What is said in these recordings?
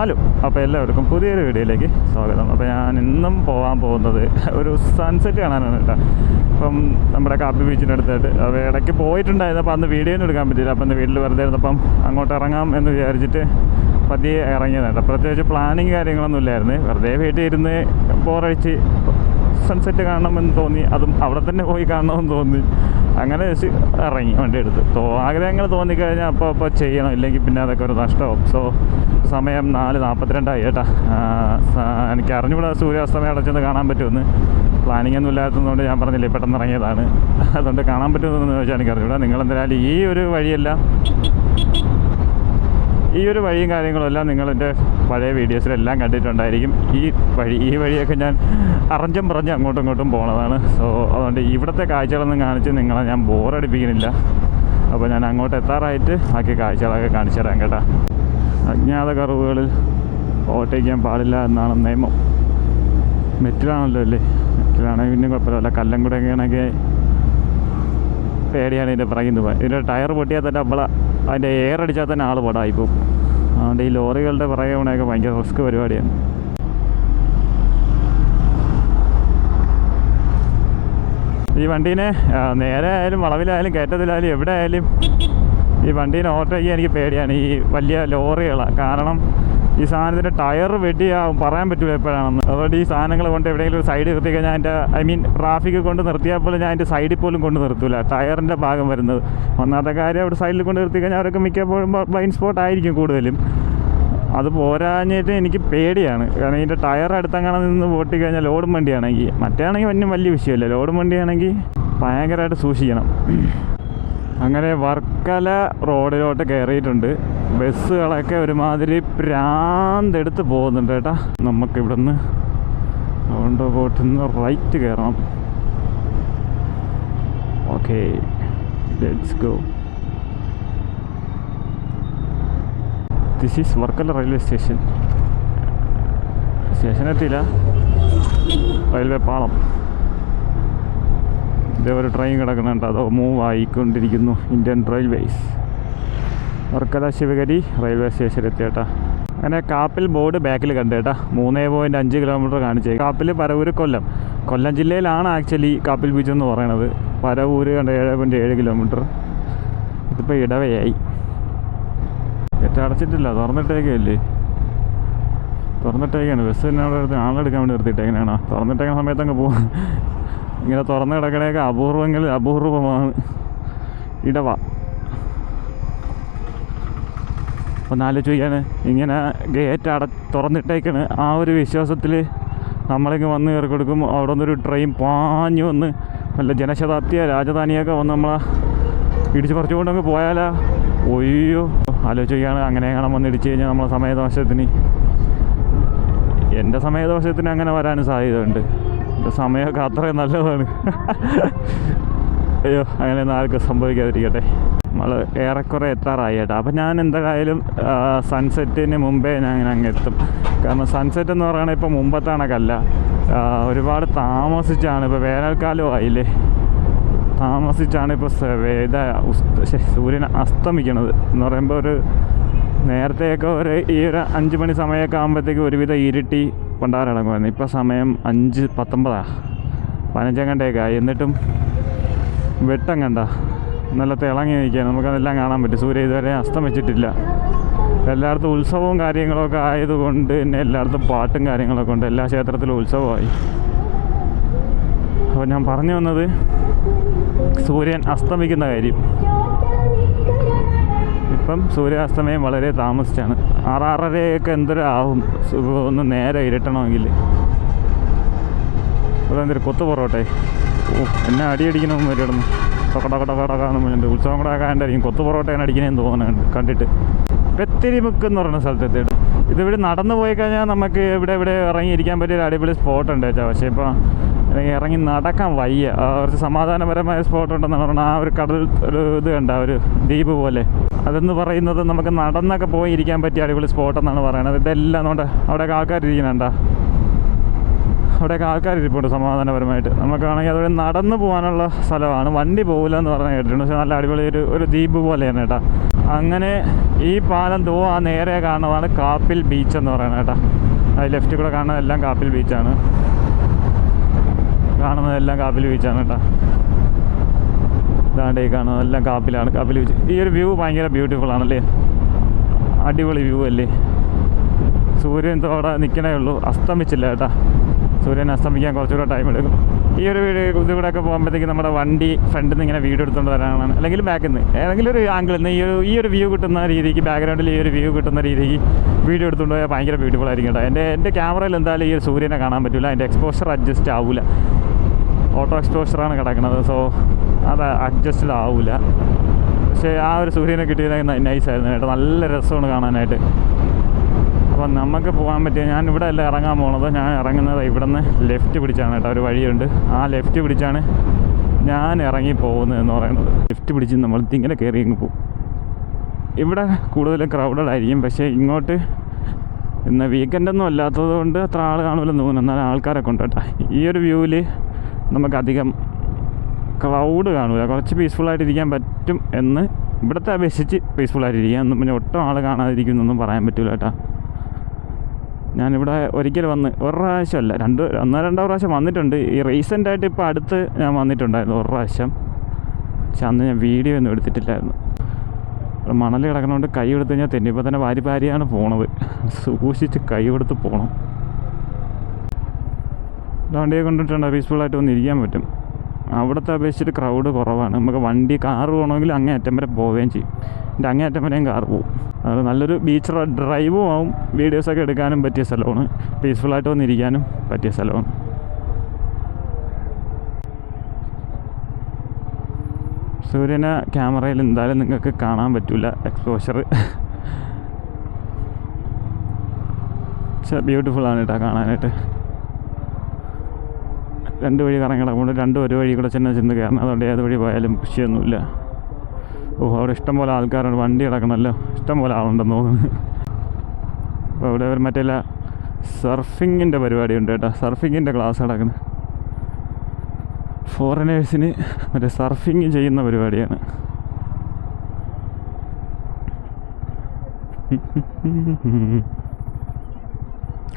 എന്നാലും അപ്പോൾ എല്ലാവർക്കും പുതിയൊരു വീഡിയോയിലേക്ക് സ്വാഗതം. അപ്പോൾ ഞാൻ ഇന്നും പോകാൻ പോകുന്നത് ഒരു സൺസെറ്റ് കാണാനാണ് കേട്ടോ. അപ്പം നമ്മുടെ കാപ്പി ബീച്ചിൻ്റെ അടുത്തായിട്ട് അപ്പോൾ ഇടയ്ക്ക് പോയിട്ടുണ്ടായിരുന്നു. അപ്പോൾ അന്ന് വീഡിയോ ഒന്നും എടുക്കാൻ പറ്റില്ല. അപ്പം അന്ന് വീട്ടിൽ വെറുതെ ഇരുന്നപ്പം അങ്ങോട്ട് ഇറങ്ങാം എന്ന് വിചാരിച്ചിട്ട് പതിയെ ഇറങ്ങിയതാണ് കേട്ടോ. പ്രത്യേകിച്ച് പ്ലാനിങ് കാര്യങ്ങളൊന്നും ഇല്ലായിരുന്നു. വെറുതെ വീട്ടിൽ ഇരുന്ന് ബോറടിച്ച് സൺസെറ്റ് കാണണമെന്ന് തോന്നി, അതും അവിടെ തന്നെ പോയി കാണണമെന്ന് തോന്നി. അങ്ങനെ ഇറങ്ങി വണ്ടി എടുത്ത്. ആഗ്രഹങ്ങൾ തോന്നിക്കഴിഞ്ഞാൽ അപ്പോൾ ചെയ്യണം, ഇല്ലെങ്കിൽ പിന്നെ അതൊക്കെ ഒരു നഷ്ടമാവും. സോ സമയം 4:42 കേട്ടോ. എനിക്ക് അറിഞ്ഞുകൂടാ സൂര്യാസ്തമയം അടച്ചെന്ന് കാണാൻ പറ്റുമെന്ന്. പ്ലാനിങ് ഒന്നും ഇല്ലാത്തതുകൊണ്ട് ഞാൻ പറഞ്ഞില്ലേ പെട്ടെന്ന് ഇറങ്ങിയതാണ്. അതുകൊണ്ട് കാണാൻ പറ്റുമെന്ന് ചോദിച്ചാൽ എനിക്ക് അറിഞ്ഞുകൂടാ. നിങ്ങളെന്തായാലും ഈ ഒരു വഴിയും കാര്യങ്ങളുമെല്ലാം നിങ്ങളെൻ്റെ പഴയ വീഡിയോസിലെല്ലാം കണ്ടിട്ടുണ്ടായിരിക്കും. ഈ വഴിയൊക്കെ ഞാൻ അറിഞ്ഞും പറഞ്ഞ് അങ്ങോട്ടും ഇങ്ങോട്ടും പോണതാണ്. സോ അതുകൊണ്ട് ഇവിടുത്തെ കാഴ്ചകളൊന്നും കാണിച്ച് നിങ്ങളെ ഞാൻ ബോറടിപ്പിക്കുന്നില്ല. അപ്പോൾ ഞാൻ അങ്ങോട്ട് എത്താറായിട്ട് ബാക്കി കാഴ്ചകളൊക്കെ കാണിച്ചു തരാം കേട്ടോ. അജ്ഞാത കർവുകളിൽ ഓവർടേക്കാൻ പാടില്ല എന്നാണ് നിയമം. മെറ്റിലാണല്ലോ അല്ലേ, മെറ്റിലാണെങ്കിൽ പിന്നെ കുഴപ്പമില്ല. കല്ലം കൂടെ ആണെങ്കിൽ പേടിയാണ് ഇതിൻ്റെ പിറകിൽ നിന്ന് പോകാൻ. ഇതിൻ്റെ ടയർ പൊട്ടിയാൽ തന്നെ അതിൻ്റെ എയർ അടിച്ചാൽ തന്നെ ആൾ പടായിപ്പോവും. അതുകൊണ്ട് ഈ ലോറികളുടെ പിറകെ പോകണയൊക്കെ ഭയങ്കര റിസ്ക് പരിപാടിയാണ്. ഈ വണ്ടീനെ നേരെ ആയാലും വളവിലായാലും കയറ്റത്തിലായാലും എവിടെ ആയാലും ഈ വണ്ടീനെ ഓവർടേക്ക് ചെയ്യാൻ എനിക്ക് പേടിയാണ്, ഈ വലിയ ലോറികളാണ്. കാരണം ഈ സാധനത്തിൻ്റെ ടയർ വെട്ടിയാവും, പറയാൻ പറ്റില്ല എപ്പോഴാണെന്ന്. അതുകൊണ്ട് ഈ സാധനങ്ങൾ കൊണ്ട് എവിടെയെങ്കിലും ഒരു സൈഡ് നിർത്തി കഴിഞ്ഞാൽ ട്രാഫിക് കൊണ്ട് നിർത്തിയാൽ പോലും ഞാൻ അതിൻ്റെ സൈഡിൽ പോലും കൊണ്ട് നിർത്തില്ല, ടയറിൻ്റെ ഭാഗം വരുന്നത്. ഒന്നാമത്തെ കാര്യം അവിടെ സൈഡിൽ കൊണ്ട് നിർത്തി കഴിഞ്ഞാൽ അവരൊക്കെ മിക്കപ്പോഴും ബ്ലൈൻഡ് സ്പോട്ട് ആയിരിക്കും കൂടുതലും. അത് പോരാഞ്ഞിട്ട് എനിക്ക് പേടിയാണ്. കാരണം ഇതിൻ്റെ ടയർ അടുത്തങ്ങനെ നിന്ന് പൊട്ടിക്കഴിഞ്ഞാൽ ലോഡും വണ്ടിയാണെങ്കിൽ, മറ്റേയാണെങ്കിൽ വലിയ വിഷയമില്ല, ലോഡും വണ്ടിയാണെങ്കിൽ ഭയങ്കരമായിട്ട് സൂക്ഷിക്കണം. അങ്ങനെ വർക്കല റോഡിലോട്ട് കയറിയിട്ടുണ്ട്. ബസ്സുകളൊക്കെ ഒരുമാതിരി പ്രാന്തെടുത്ത് പോകുന്നുണ്ട് കേട്ടോ. നമുക്കിവിടെ നിന്ന് റൗണ്ട് നിന്ന് റൈറ്റ് കയറണം. Okay, let's go. This is Varkala railway station. സ്റ്റേഷനെത്തിയില്ല, റെയിൽവേ പാളം. ഇതേ ഒരു ട്രെയിൻ കിടക്കുന്നുണ്ട്, അത് മൂവ് ആയിക്കൊണ്ടിരിക്കുന്നു. Indian railways Varkala Sivagiri railway station എത്തിയേട്ടാ. അങ്ങനെ കാപ്പിൽ ബോർഡ് ബാക്കിൽ കണ്ടു കേട്ടാ. 3.5 കിലോമീറ്റർ കാണിച്ചേ. കാപ്പിൽ പരവൂര് കൊല്ലം ജില്ലയിലാണ് ആക്ച്വലി കാപ്പിൽ ബീച്ച് എന്ന് പറയണത്. പരവൂര് കണ്ട 7.7 കിലോമീറ്റർ. ഇതിപ്പോൾ ഇടവയായി. ഏറ്റവും അടച്ചിട്ടില്ല, തുറന്നിട്ടേക്കല്ലേ. തുറന്നിട്ടേക്കാണ്. ബസ് തന്നെ അവിടെ ആളെടുക്കാൻ വേണ്ടി നിർത്തിയിട്ടേക്കാണ്. തുറന്നിട്ടേക്കുന്ന സമയത്ത് അങ്ങ് പോകും. ഇങ്ങനെ തുറന്ന് കിടക്കണേക്കെ അപൂർവമാണ്. ഇടവ ഒന്ന് ആലോചിക്കാണ്. ഇങ്ങനെ ഗേറ്റ് തുറന്നിട്ടേക്കാണ്. ആ ഒരു വിശ്വാസത്തിൽ നമ്മളിങ്ങ് വന്ന് കയറി കൊടുക്കും. അവിടെ നിന്നൊരു ട്രെയിൻ പാഞ്ഞു വന്ന് വല്ല ജനശതാബ്ദിയോ രാജധാനിയൊക്കെ വന്ന് നമ്മളെ ഇടിച്ച് പറിച്ചുകൊണ്ടങ്ങ് പോയാലാ. ഒയ്യോ, ആലോചിക്കുകയാണ്. അങ്ങനെ കാണാൻ വന്ന് ഇടിച്ചു കഴിഞ്ഞാൽ നമ്മളെ സമയദോഷത്തിന്, എൻ്റെ സമയദോഷത്തിന് അങ്ങനെ വരാനും സാധ്യതയുണ്ട്. എൻ്റെ സമയമൊക്കെ അത്രയും നല്ലതാണ്. അയ്യോ, അങ്ങനെയൊന്നും ആർക്കും സംഭവിക്കാതിരിക്കട്ടെ. നമ്മൾ ഏറെക്കുറെ എത്താറായി കേട്ടോ. അപ്പം ഞാൻ എന്തായാലും സൺസെറ്റിന് മുമ്പേ ഞാൻ അങ്ങ് എത്തും. കാരണം സൺസെറ്റ് എന്ന് പറയുന്നത് ഇപ്പോൾ മുമ്പത്തെ കണക്കല്ല, ഒരുപാട് താമസിച്ചാണ്. ഇപ്പോൾ വേനൽക്കാലം ആയില്ലേ, താമസിച്ചാണ് ഇപ്പോൾ സൂര്യൻ അസ്തമിക്കണത്. എന്ന് പറയുമ്പോൾ നേരത്തെയൊക്കെ ഈ ഒരു 5 മണി സമയമൊക്കെ ആകുമ്പോഴത്തേക്ക് ഒരുവിധം ഇരുട്ടി കൊണ്ടാരടങ്ങുമായിരുന്നു. ഇപ്പോൾ സമയം 5:19, 15 കണ്ടേക്കാ. എന്നിട്ടും വെട്ടം കണ്ട നല്ല തിളങ്ങി നിൽക്കുക. നമുക്കതെല്ലാം കാണാൻ പറ്റും. സൂര്യ ഇതുവരെ അസ്തമിച്ചിട്ടില്ല. എല്ലായിടത്തും ഉത്സവവും കാര്യങ്ങളൊക്കെ ആയതുകൊണ്ട് തന്നെ എല്ലായിടത്തും പാട്ടും കാര്യങ്ങളൊക്കെ ഉണ്ട്. എല്ലാ ക്ഷേത്രത്തിലും ഉത്സവമായി. അപ്പോൾ ഞാൻ പറഞ്ഞു വന്നത് സൂര്യൻ അസ്തമിക്കുന്ന കാര്യം. ഇപ്പം സൂര്യാസ്തമയം വളരെ താമസിച്ചാണ്. 6:30 എന്തൊരു ആവും ഒന്ന് നേരെ ഇരുട്ടണമെങ്കിൽ. അതെന്തൊരു കൊത്തു പൊറോട്ടെ. എന്നെ അടിയടിക്കണമെന്ന് വരികയായിരുന്നു. ടൊക്കടൊക്കടൊക്കടക്കാന്ന് ഉത്സവം കൂടെ ആകാണ്ടായിരിക്കും കൊത്തു പൊറോട്ടയാണ് അടിക്കണേന്ന് തോന്നുന്നുണ്ട് കണ്ടിട്ട്. പെത്തിരിമുക്ക് എന്ന് പറയുന്ന സ്ഥലത്തെത്തിയിട്ട് ഇതിവിടെ നടന്നു പോയി കഴിഞ്ഞാൽ നമുക്ക് ഇവിടെ ഇറങ്ങിയിരിക്കാൻ പറ്റിയൊരു അടിപൊളി സ്പോട്ടുണ്ട് വെച്ചാൽ. പക്ഷേ ഇപ്പോൾ ഇറങ്ങി നടക്കാൻ വയ്യ. കുറച്ച് സമാധാനപരമായ സ്പോട്ടുണ്ടെന്നാണ് പറഞ്ഞാൽ. ആ ഒരു കടൽ ഇത് കണ്ട ഒരു ദ്വീപ് പോലെ, അതെന്ന് പറയുന്നത് നമുക്ക് നടന്നൊക്കെ പോയി ഇരിക്കാൻ പറ്റിയ അടിപൊളി സ്പോട്ടെന്നാണ് പറയുന്നത്. ഇതെല്ലാം അതുകൊണ്ട് അവിടെയൊക്കെ ആൾക്കാരിരിക്കുന്നുണ്ട. അവിടെയൊക്കെ ആൾക്കാരിരിപ്പുണ്ട് സമാധാനപരമായിട്ട്. നമുക്കാണെങ്കിൽ അതുവരെ നടന്നു പോകാനുള്ള സ്ഥലമാണ്. വണ്ടി പോകില്ല എന്ന് പറഞ്ഞാൽ കേട്ടിട്ടുണ്ട്. പക്ഷേ നല്ല അടിപൊളി ഒരു ദ്വീപ് പോലെയാണ് കേട്ടോ. അങ്ങനെ ഈ പാലം ആ നേരെ കാണുന്നതാണ് കാപ്പിൽ ബീച്ച് എന്ന് പറയുന്നത് കേട്ടോ. അത് ലെഫ്റ്റിൽ കൂടെ കാണുന്നതെല്ലാം കാപ്പിൽ ബീച്ചാണ്. കാണുന്നതെല്ലാം കാപ്പിൽ ബീച്ചാണ് കേട്ടോ. ഇതാണ്ട് ഈ കാണുന്നതെല്ലാം കാപ്പിലാണ്, കാപ്പിൽ ബീച്ച്. ഈ ഒരു വ്യൂ ഭയങ്കര ബ്യൂട്ടിഫുൾ ആണല്ലേ, അടിപൊളി വ്യൂ അല്ലേ. സൂര്യൻ തോടെ നിൽക്കണേ ഉള്ളൂ, അസ്തമിച്ചില്ല കേട്ടോ. സൂര്യൻ അസ്തമിക്കാൻ കുറച്ചുകൂടെ ടൈം എടുക്കും. ഈ ഒരു ഇതിലൂടെ ഒക്കെ പോകുമ്പോഴത്തേക്ക് നമ്മുടെ വണ്ടി ഫ്രണ്ടിൽ നിന്ന് ഇങ്ങനെ വീഡിയോ എടുത്തുകൊണ്ട് വരാനാണ്, അല്ലെങ്കിൽ ബാക്കിൽ നിന്ന് ഏതെങ്കിലും ഒരു ആംഗിളിൽ നിന്ന് ഈ ഒരു വ്യൂ കിട്ടുന്ന രീതിക്ക്, ബാക്ക്ഗ്രൗണ്ടിൽ ഈ ഒരു വ്യൂ കിട്ടുന്ന രീതിക്ക് വീഡിയോ എടുത്തുകൊണ്ട് പോയാൽ ഭയങ്കര ബ്യൂട്ടിഫുൾ ആയിരിക്കും കേട്ടോ. എൻ്റെ ക്യാമറയിൽ എന്തായാലും ഈ ഒരു സൂര്യനെ കാണാൻ പറ്റില്ല, അതിൻ്റെ എക്സ്പോഷർ അഡ്ജസ്റ്റ് ആവില്ല. ഓട്ടോ എക്സ്പോഷറാണ് കിടക്കുന്നത്, സോ അത് അഡ്ജസ്റ്റഡ് ആവില്ല. പക്ഷേ ആ ഒരു സൂര്യനെ കിട്ടിയത് നൈസായിരുന്നു കേട്ടോ, നല്ല രസമാണ് കാണാനായിട്ട്. അപ്പം നമുക്ക് പോകാൻ പറ്റിയ, ഞാൻ ഇവിടെ അല്ല ഇറങ്ങാൻ പോണത്. ഞാൻ ഇറങ്ങുന്നത് ഇവിടെ നിന്ന് ലെഫ്റ്റ് പിടിച്ചാണ് കേട്ടോ, ഒരു വഴിയുണ്ട്, ആ ലെഫ്റ്റ് പിടിച്ചാണ് ഞാൻ ഇറങ്ങി പോകുന്നതെന്ന് പറയുന്നത്. ലെഫ്റ്റ് പിടിച്ച് നമ്മൾ ഇങ്ങനെ കയറി ഇങ്ങ് പോകും. ഇവിടെ കൂടുതലും ക്രൗഡഡ് ആയിരിക്കും, പക്ഷേ ഇങ്ങോട്ട് ഇന്ന് വീക്കെൻഡൊന്നും അല്ലാത്തത് കൊണ്ട് അത്ര ആൾ കാണുമല്ലെന്ന് തോന്നുന്നു. എന്നാലും ആൾക്കാരൊക്കെ ഉണ്ട് കേട്ടോ. ഈ ഒരു വ്യൂവിൽ നമുക്കധികം ക്രൗഡ് കാണില്ല, കുറച്ച് പീസ്ഫുള്ളായിട്ടിരിക്കാൻ പറ്റും എന്ന്, ഇവിടുത്തെ അപേക്ഷിച്ച് പീസ്ഫുള്ളായിട്ടിരിക്കാം. ഒന്നും പിന്നെ ഒട്ടും ആൾ കാണാതിരിക്കുന്നൊന്നും പറയാൻ പറ്റില്ല കേട്ടോ. ഞാനിവിടെ ഒരിക്കൽ വന്ന് ഒരു പ്രാവശ്യമല്ല, രണ്ടോ പ്രാവശ്യം വന്നിട്ടുണ്ട്. ഈ റീസെൻ്റായിട്ട് ഇപ്പോൾ അടുത്ത് ഞാൻ വന്നിട്ടുണ്ടായിരുന്നു ഒരു പ്രാവശ്യം, പക്ഷെ അന്ന് ഞാൻ വീഡിയോ ഒന്നും എടുത്തിട്ടില്ലായിരുന്നു. മണൽ കിടക്കണോണ്ട് കൈ എടുത്ത് കഴിഞ്ഞാൽ തെന്നിപ്പോൾ തന്നെ വാരിയാണ് പോണത്. സൂക്ഷിച്ച് കൈ കൊടുത്ത് പോകണം. വണ്ടിയെ കൊണ്ടിട്ടുണ്ട്, പീസ്ഫുള്ളായിട്ട് ഒന്ന് ഇരിക്കാൻ പറ്റും. അവിടുത്തെ അപേക്ഷിച്ചിട്ട് ക്രൗഡ് കുറവാണ്. നമുക്ക് വണ്ടി കാറ് പോകണമെങ്കിൽ അങ്ങേ അറ്റം വരെ പോവുകയും ചെയ്യും. എൻ്റെ അങ്ങേ അറ്റം വരെയും കാറ് പോകും. അത് നല്ലൊരു ബീച്ച് ഡ്രൈവും ആവും, വീഡിയോസൊക്കെ എടുക്കാനും പറ്റിയ സ്ഥലമാണ്, പീസ്ഫുള്ളായിട്ട് വന്നിരിക്കാനും പറ്റിയ സ്ഥലമാണ്. സൂര്യനെ ക്യാമറയിൽ എന്തായാലും നിങ്ങൾക്ക് കാണാൻ പറ്റില്ല, എക്സ്പോഷർ. പക്ഷേ ബ്യൂട്ടിഫുള്ളാണ് കേട്ടോ കാണാനായിട്ട്. രണ്ട് വഴി കറങ്ങി കിടക്കുമ്പോൾ രണ്ടും ഒരു വഴി കൂടെ ചെന്ന് കയറണം. അതുകൊണ്ട് ഏത് വഴി പോയാലും കൃഷിയൊന്നുമില്ല. അവിടെ ഇഷ്ടംപോലെ ആൾക്കാരുണ്ട്, വണ്ടി കിടക്കണമല്ലോ, ഇഷ്ടംപോലെ ആളുണ്ടെന്ന് തോന്നുന്നു. അപ്പോൾ അവിടെ ഒരു മറ്റേ സർഫിങ്ങിൻ്റെ പരിപാടി ഉണ്ട് കേട്ടോ, സർഫിങ്ങിൻ്റെ ക്ലാസ് നടക്കുന്നത്. ഫോറിനേഴ്സിന് മറ്റേ സർഫിങ് ചെയ്യുന്ന പരിപാടിയാണ്.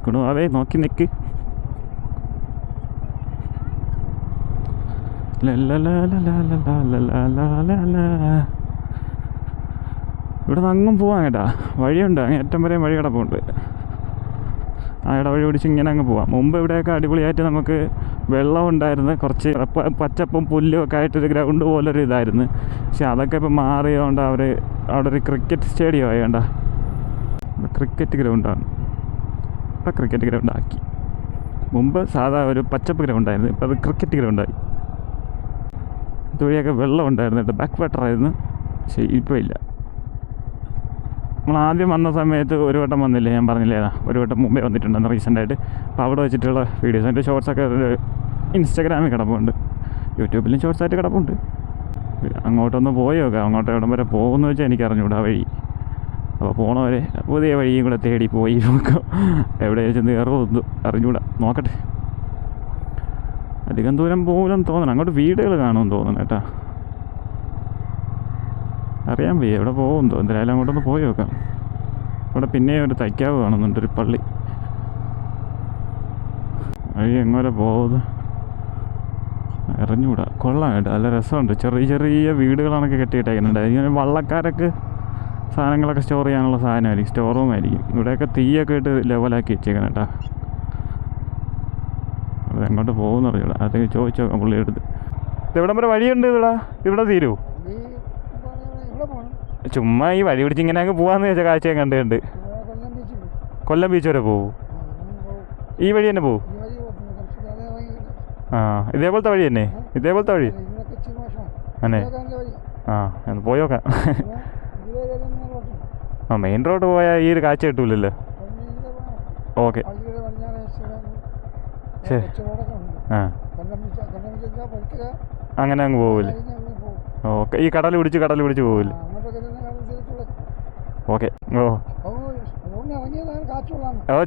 കുടുംബാവേ നോക്കി നിൽക്ക്. ഇവിടെ നിന്ന് അങ്ങും പോവാൻ കേട്ടാ, വഴിയുണ്ട്, അങ്ങ് ഏറ്റവും വരെയും വഴി കിടപ്പുണ്ട്. ആ ഇടവഴി പിടിച്ച് ഇങ്ങനെ അങ്ങ് പോവാം. മുമ്പ് ഇവിടെയൊക്കെ അടിപൊളിയായിട്ട് നമുക്ക് വെള്ളം ഉണ്ടായിരുന്നു, കുറച്ച് പച്ചപ്പും പുല്ലും ഒക്കെ ആയിട്ടൊരു ഗ്രൗണ്ട് പോലൊരു ഇതായിരുന്നു. പക്ഷെ അതൊക്കെ ഇപ്പോൾ മാറിയതുകൊണ്ട് അവിടെ ഒരു ക്രിക്കറ്റ് സ്റ്റേഡിയം ആയതുകൊണ്ട, ക്രിക്കറ്റ് ഗ്രൗണ്ടാണ്, ഇപ്പം ക്രിക്കറ്റ് ഗ്രൗണ്ടാക്കി. മുമ്പ് സാധാ ഒരു പച്ചപ്പ് ഗ്രൗണ്ടായിരുന്നു, ഇപ്പോൾ അത് ക്രിക്കറ്റ് ഗ്രൗണ്ടായി. ഇതുവഴിയൊക്കെ വെള്ളം ഉണ്ടായിരുന്നു കേട്ടോ, ബാക്ക് വാട്ടറായിരുന്നു. പക്ഷേ ഇപ്പോൾ ഇല്ല. നമ്മൾ ആദ്യം വന്ന സമയത്ത് ഒരു വട്ടം വന്നില്ലേ, ഞാൻ പറഞ്ഞില്ലേ, ഒരു വട്ടം മുമ്പേ വന്നിട്ടുണ്ടെന്ന് റീസെൻ്റായിട്ട്. അപ്പോൾ അവിടെ വെച്ചിട്ടുള്ള വീഡിയോസ്, എൻ്റെ ഷോർട്സൊക്കെ ഇൻസ്റ്റാഗ്രാമിൽ കിടപ്പുണ്ട്, യൂട്യൂബിലും ഷോർട്സായിട്ട് കിടപ്പുണ്ട്. അങ്ങോട്ടൊന്ന് പോയി നോക്കാം, അങ്ങോട്ട് എവിടം വരെ പോകുമെന്ന് വെച്ചാൽ എനിക്ക് അറിഞ്ഞൂടാ വഴി. അപ്പോൾ പോണവരെ പുതിയ വഴിയും കൂടെ തേടി പോയി നോക്കാം, എവിടെ ചെന്ന് കയറുമോ അറിഞ്ഞൂടാ, നോക്കട്ടെ. അധികം ദൂരം പോലും തോന്നണം, അങ്ങോട്ട് വീടുകൾ കാണുമെന്ന് തോന്നണം കേട്ടോ, അറിയാൻ വയ്യ എവിടെ പോകുമെന്തോ. എന്തായാലും അങ്ങോട്ടൊന്ന് പോയി നോക്കാം. ഇവിടെ പിന്നെയും ഒരു തൈക്കാവ് കാണുന്നുണ്ട്, ഒരു പള്ളി. വഴി എങ്ങനെ പോകുന്നത് അറിഞ്ഞൂടാ. കൊള്ളാം കേട്ടോ, നല്ല രസമുണ്ട്. ചെറിയ ചെറിയ വീടുകളാണൊക്കെ കെട്ടിയിട്ടേക്കുന്നുണ്ട്. ഇങ്ങനെ വള്ളക്കാരൊക്കെ സാധനങ്ങളൊക്കെ സ്റ്റോർ ചെയ്യാനുള്ള സാധനമായിരിക്കും, സ്റ്റോർ റൂമായിരിക്കും. ഇവിടെയൊക്കെ തീയൊക്കെ ഇട്ട് ലെവലാക്കി വെച്ചേക്കണം കേട്ടോ. അത് എങ്ങോട്ട് പോകുമെന്ന് അറിയില്ല, അതൊക്കെ ചോദിച്ചു നോക്കാം പുള്ളിയുടെ അടുത്ത്. ഇതെവിടം വരെ വഴിയുണ്ട് ഇവിടെ തീരുമോ? ചുമ്മാ ഈ വഴി പിടിച്ച് ഇങ്ങനെ അങ്ങ് പോകാമെന്ന് വെച്ചാൽ കാഴ്ചയും കണ്ടുണ്ട്. കൊല്ലം ബീച്ച് വരെ പോവും, ഈ വഴി തന്നെ പോവും. ആ ഇതേപോലത്തെ വഴി തന്നെ, ഇതേപോലത്തെ വഴി അല്ലേ? ആ ഒന്ന് പോയി നോക്കാം. ആ മെയിൻ റോഡ് പോയാൽ ഈ ഒരു കാഴ്ച കിട്ടൂലല്ലോ. ഓക്കെ ശരി. ആ അങ്ങനെ അങ്ങ് പോവില്ലേ? ഓക്കെ, ഈ കടൽ പിടിച്ച് പോവില്ലേ? ഓക്കെ.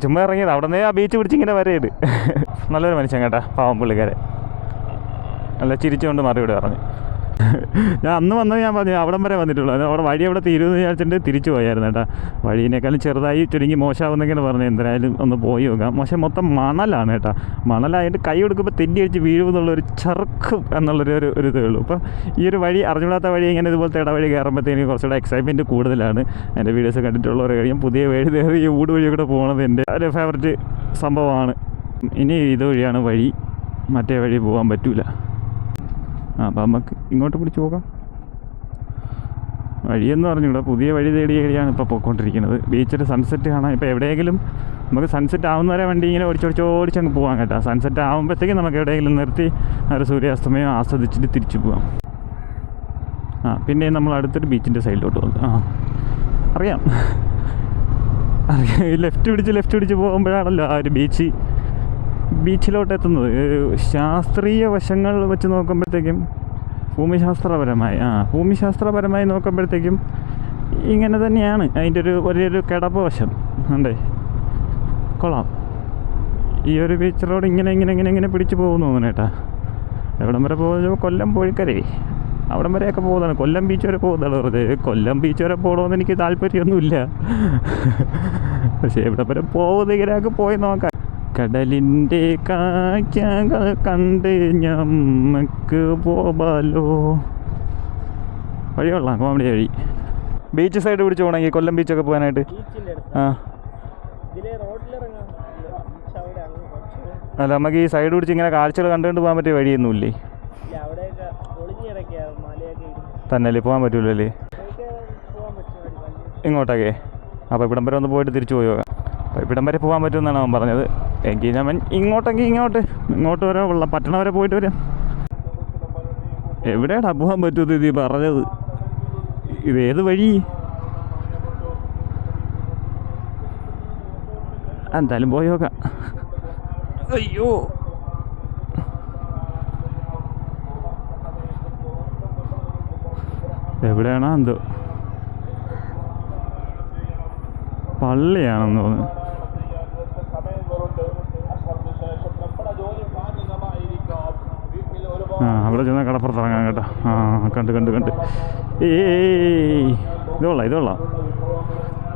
ചുമ്മാ ഇറങ്ങിയത്, അവിടെ നിന്ന് ആ ബീച്ച് പിടിച്ച് ഇങ്ങനെ വരയത്. നല്ലൊരു മനുഷ്യൻ കേട്ടാ, പാവം പുള്ളിക്കാരെ. നല്ല ചിരിച്ചുകൊണ്ട് മറുപടി പറഞ്ഞു. ഞാൻ അന്ന് വന്നത് ഞാൻ പറഞ്ഞു അവിടം വരെ വന്നിട്ടുള്ളൂ. അവിടെ വഴി അവിടെ തീരുമെന്ന് വിചാരിച്ചിട്ട് തിരിച്ചു പോയായിരുന്നു കേട്ടോ. വഴീനേക്കാളും ചെറുതായി ചുരുങ്ങി മോശമാവുന്നെങ്കിൽ പറഞ്ഞു എന്തായാലും ഒന്ന് പോയി നോക്കാം. പക്ഷേ മൊത്തം മണലാണ് കേട്ടോ. മണലായിട്ട് കൈ കൊടുക്കുമ്പോൾ തെന്നി അടിച്ച് വീഴുമെന്നുള്ളൊരു ചെറുക്കും എന്നുള്ളൊരു ഇതേ ഉള്ളൂ. അപ്പോൾ ഈ ഒരു വഴി അറിഞ്ഞൂടാത്ത വഴി ഇങ്ങനെ ഇതുപോലത്തെ ഇടവഴി കയറുമ്പോഴത്തേക്ക് കുറച്ചുകൂടെ എക്സൈറ്റ്മെൻറ്റ് കൂടുതലാണ്. എൻ്റെ വീഡിയോസ് കണ്ടിട്ടുള്ളവർ കഴിയും പുതിയ വഴി കയറി ഈ ഊട് വഴി കൂടെ പോകുന്നത് എൻ്റെ ഒരു ഫേവററ്റ് സംഭവമാണ്. ഇനി ഇതുവഴിയാണ് വഴി, മറ്റേ വഴി പോകാൻ പറ്റില്ല. അപ്പോൾ നമുക്ക് ഇങ്ങോട്ട് പിടിച്ച് പോകാം. വഴിയെന്ന് പറഞ്ഞുകൂടാ, പുതിയ വഴി തേടിയാണ് ഇപ്പോൾ പോയിക്കൊണ്ടിരിക്കുന്നത്. ബീച്ചിൽ സൺസെറ്റ് കാണാൻ ഇപ്പോൾ എവിടെയെങ്കിലും നമുക്ക് സൺസെറ്റ് ആവുന്നവരെ വണ്ടി ഇങ്ങനെ ഓടിച്ചങ്ങ് പോകാം കേട്ടോ. സൺസെറ്റ് ആകുമ്പോഴത്തേക്കും നമുക്ക് എവിടെയെങ്കിലും നിർത്തി ഒരു സൂര്യാസ്തമയം ആസ്വദിച്ചിട്ട് തിരിച്ചു പോകാം. പിന്നെ നമ്മൾ അടുത്തൊരു ബീച്ചിൻ്റെ സൈഡിലോട്ട് വന്നു. അറിയാം ലെഫ്റ്റ് പിടിച്ച് പോകുമ്പോഴാണല്ലോ ആ ഒരു ബീച്ചിലോട്ട് എത്തുന്നത്. ശാസ്ത്രീയ വശങ്ങൾ വെച്ച് നോക്കുമ്പോഴത്തേക്കും ഭൂമിശാസ്ത്രപരമായി നോക്കുമ്പോഴത്തേക്കും ഇങ്ങനെ തന്നെയാണ് അതിൻ്റെ ഒരു കിടപ്പ് വശം ഉണ്ടേ. കൊള്ളാം. ഈ ഒരു ബീച്ച് റോഡ് ഇങ്ങനെ പിടിച്ച് പോകുന്നു തോന്നുന്നു കേട്ടാ. എവിടം വരെ പോകുന്നത്? കൊല്ലം പൊഴിക്കരേ അവിടം വരെയൊക്കെ പോകുന്നതാണ്. കൊല്ലം ബീച്ച് വരെ പോകുന്നതാണ് വെറുതെ. കൊല്ലം ബീച്ച് വരെ പോകണമെന്ന് എനിക്ക് താല്പര്യമൊന്നുമില്ല. പക്ഷേ എവിടെ വരെ പോകുന്നതിനൊക്കെ പോയി നോക്കാം. കടലിൻ്റെ കാഴ്ചകൾ കണ്ട് ഞമ്മക്ക് പോകാലോ. വഴി കൊള്ളാം, കോമഡി വഴി. ബീച്ച് സൈഡ് പിടിച്ച് പോകണമെങ്കിൽ കൊല്ലം ബീച്ചൊക്കെ പോകാനായിട്ട് അല്ല നമുക്ക് ഈ സൈഡ് പിടിച്ച് ഇങ്ങനെ കാഴ്ചകൾ കണ്ടുകൊണ്ട് പോകാൻ പറ്റിയ വഴിയൊന്നുമില്ലേ? തന്നെ പോകാൻ പറ്റൂലല്ലേ ഇങ്ങോട്ടൊക്കെ? അപ്പോൾ ഇവിടം വരെ ഒന്ന് പോയിട്ട് തിരിച്ചു പോയി നോക്കാം. അപ്പോൾ ഇവിടം വരെ പോകാൻ പറ്റുമെന്നാണ് അവൻ പറഞ്ഞത്. എങ്കിൽ ഞാൻ ഇങ്ങോട്ട് വരെ പട്ടണം വരെ പോയിട്ട് വരാം. എവിടെയാടാ പോകാൻ പറ്റുമെന്ന് ഇത് പറഞ്ഞത്? ഇതേത് വഴി? എന്തായാലും പോയി നോക്കാം. അയ്യോ എവിടെയാണോ എന്തോ പള്ളിയാണെന്ന് തോന്നുന്നു. അവിടെ ചെന്നാൽ കടപ്പുറത്ത് ഇറങ്ങാം കേട്ടോ. കണ്ട് ഇത് കൊള്ളാം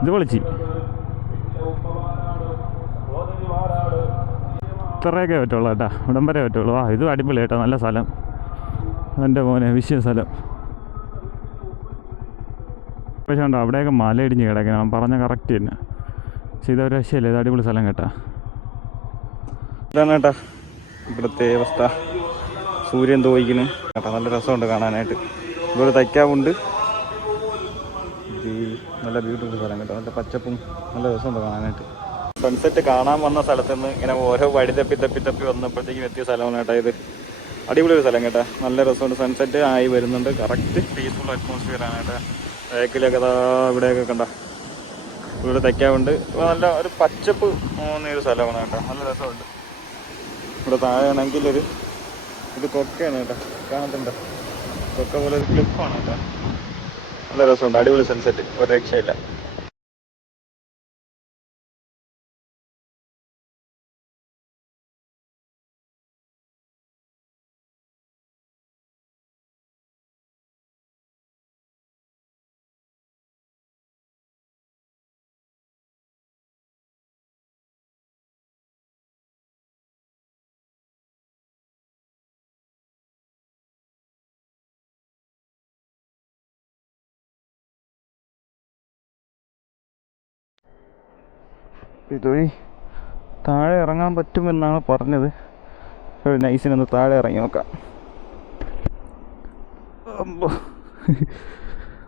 ഇത് പൊളിച്ച്. ഇത്രയൊക്കെ പറ്റുള്ളൂ കേട്ടോ, ഇവിടം വരെ പറ്റുള്ളൂ. ഇത് അടിപൊളി കേട്ടോ, നല്ല സ്ഥലം. എൻ്റെ മോനെ വിഷയ സ്ഥലം. പക്ഷേ ഉണ്ടോ അവിടെയൊക്കെ മലയിടിഞ്ഞ് കിടക്കണം. ഞാൻ പറഞ്ഞ കറക്റ്റ് തന്നെ. പക്ഷേ ഇതൊരു രക്ഷയില്ല, ഇത് അടിപൊളി സ്ഥലം കേട്ടോ. ഇതാണ് കേട്ടോ ഇവിടുത്തെ അവസ്ഥ. സൂര്യൻ തോയിക്കുന്നു കേട്ടോ, നല്ല രസമുണ്ട് കാണാനായിട്ട്. ഇവിടെ തയ്ക്കാവുണ്ട്. ഇത് നല്ല ബ്യൂട്ടിഫുൾ സ്ഥലം കേട്ടോ, നല്ല പച്ചപ്പും നല്ല രസമുണ്ട് കാണാനായിട്ട്. സൺസെറ്റ് കാണാൻ വന്ന സ്ഥലത്ത് നിന്ന് ഇങ്ങനെ ഓരോ വഴി തപ്പി വന്നപ്പോഴത്തേക്കും എത്തിയ സ്ഥലമാണ് കേട്ടോ ഇത്. അടിപൊളി ഒരു സ്ഥലം കേട്ടോ, നല്ല രസമുണ്ട്. സൺസെറ്റ് ആയി വരുന്നുണ്ട്. കറക്റ്റ് പീസ്ഫുൾ അറ്റ്മോസ്ഫിയർ ആണ് കേട്ടോ. ബാക്കിലൊക്കെ ഇവിടെയൊക്കെ കണ്ട ഇവിടെ തയ്ക്കാവുണ്ട്. നല്ല ഒരു പച്ചപ്പ് തോന്നിയൊരു സ്ഥലമാണ് കേട്ടോ, നല്ല രസമുണ്ട്. ഇവിടെ താഴെയാണെങ്കിൽ ഇത് കൊക്കയാണ് കേട്ടോ, കാണത്തുണ്ട്. കൊക്ക പോലെ ഒരു ക്ലിപ്പാണ് കേട്ടോ, നല്ല രസമുണ്ട്. അടിപൊളി സൺസെറ്റ്, ഒരു രക്ഷയില്ല. ഇതുവഴി താഴെ ഇറങ്ങാൻ പറ്റുമെന്നാണ് പറഞ്ഞത്. ഒരു നൈസിനൊന്ന് താഴെ ഇറങ്ങി നോക്കാം.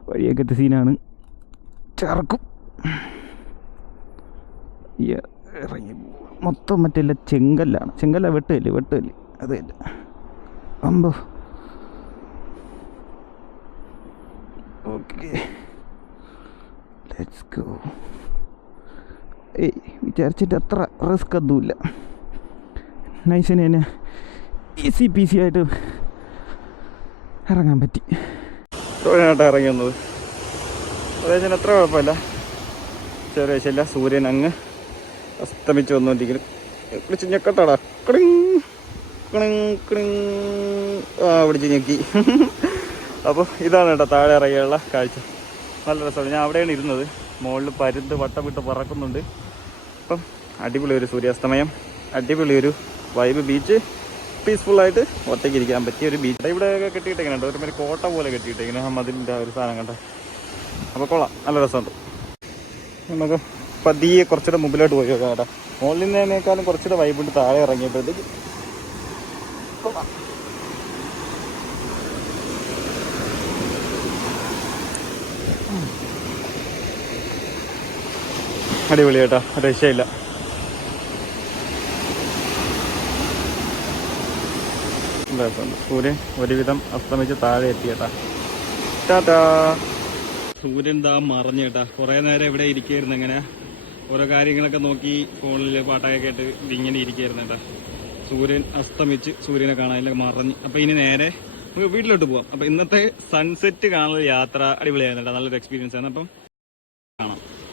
വഴിയൊക്കെ സീനാണ്, ചേർക്കും. ഇറങ്ങി മൊത്തം മറ്റേ ചെങ്കല്ല വെട്ടുകല്ല് അത് തന്നെ. അമ്പോ ഓക്കെ, ലെറ്റ്സ് ഗോ. വിചാരിച്ചിട്ട് അത്ര റിസ്ക് ഒന്നുമില്ല. നൈസിന് തന്നെ ഈസി പീസി ആയിട്ട് ഇറങ്ങാൻ പറ്റി. ഇറങ്ങി വന്നത് അതായത് അത്ര കുഴപ്പമില്ല, ചെറിയ രക്ഷയില്ല. സൂര്യൻ അങ്ങ് അസ്തമിച്ച് വന്നുകൊണ്ടിരിക്കുന്നു. വിളിച്ച് ഞെക്കട്ടാടാ, പിടിച്ച് ഞെക്കി. അപ്പോൾ ഇതാണ് കേട്ടോ താഴെ ഇറങ്ങിയുള്ള കാഴ്ച. നല്ല രസമാണ്. ഞാൻ അവിടെയാണ് ഇരുന്നത്. മുകളിൽ പരുന്ത് വട്ടം വിട്ട് പറക്കുന്നുണ്ട്. അപ്പം അടിപൊളി ഒരു സൂര്യാസ്തമയം, അടിപൊളി ഒരു വൈബ് ബീച്ച്, പീസ്ഫുള്ളായിട്ട് ഒറ്റയ്ക്ക് ഇരിക്കാൻ പറ്റിയ ഒരു ബീച്ച്. ഇവിടെയൊക്കെ കെട്ടിയിട്ടേക്കുന്നുണ്ട്, ഒരുമാതിരി കോട്ട പോലെ കെട്ടിയിട്ടേക്കുന്നത് മതിലിൻ്റെ ഒരു സാധനം കണ്ടേ. അപ്പോൾ കൊള്ളാം, നല്ല രസമുണ്ട്. നമുക്ക് പതിയെ കുറച്ചുകൂടെ മുമ്പിലോട്ട് പോയി നോക്കാം കേട്ടോ. മുകളിൽ നിന്നേക്കാളും കുറച്ചുകൂടെ വൈബുണ്ട് താഴെ ഇറങ്ങിയപ്പോഴത്തേക്ക്. അടിപൊളി കേട്ടോ, രക്ഷയില്ല. രസമുണ്ട്. സൂര്യൻ ഒരുവിധം അസ്തമിച്ച് താഴെ എത്തി കേട്ടാ. ടാറ്റാ. സൂര്യൻ ദാ മറഞ്ഞു കേട്ടാ. കുറേ നേരം ഇവിടെ ഇരിക്കുകയായിരുന്നു, എങ്ങനെ ഓരോ കാര്യങ്ങളൊക്കെ നോക്കി ഫോണിൽ പാട്ടൊക്കെ കേട്ട് ഇതിങ്ങനെ ഇരിക്കുകയായിരുന്നു കേട്ടാ. സൂര്യൻ അസ്തമിച്ച് സൂര്യനെ കാണാനില്ല, മറഞ്ഞ്. അപ്പോൾ ഇനി നേരെ നമുക്ക് വീട്ടിലോട്ട് പോവാം. അപ്പോൾ ഇന്നത്തെ സൺസെറ്റ് കാണുന്ന യാത്ര അടിപൊളിയായിരുന്നു കേട്ടോ, നല്ലൊരു എക്സ്പീരിയൻസ് ആണ്. അപ്പം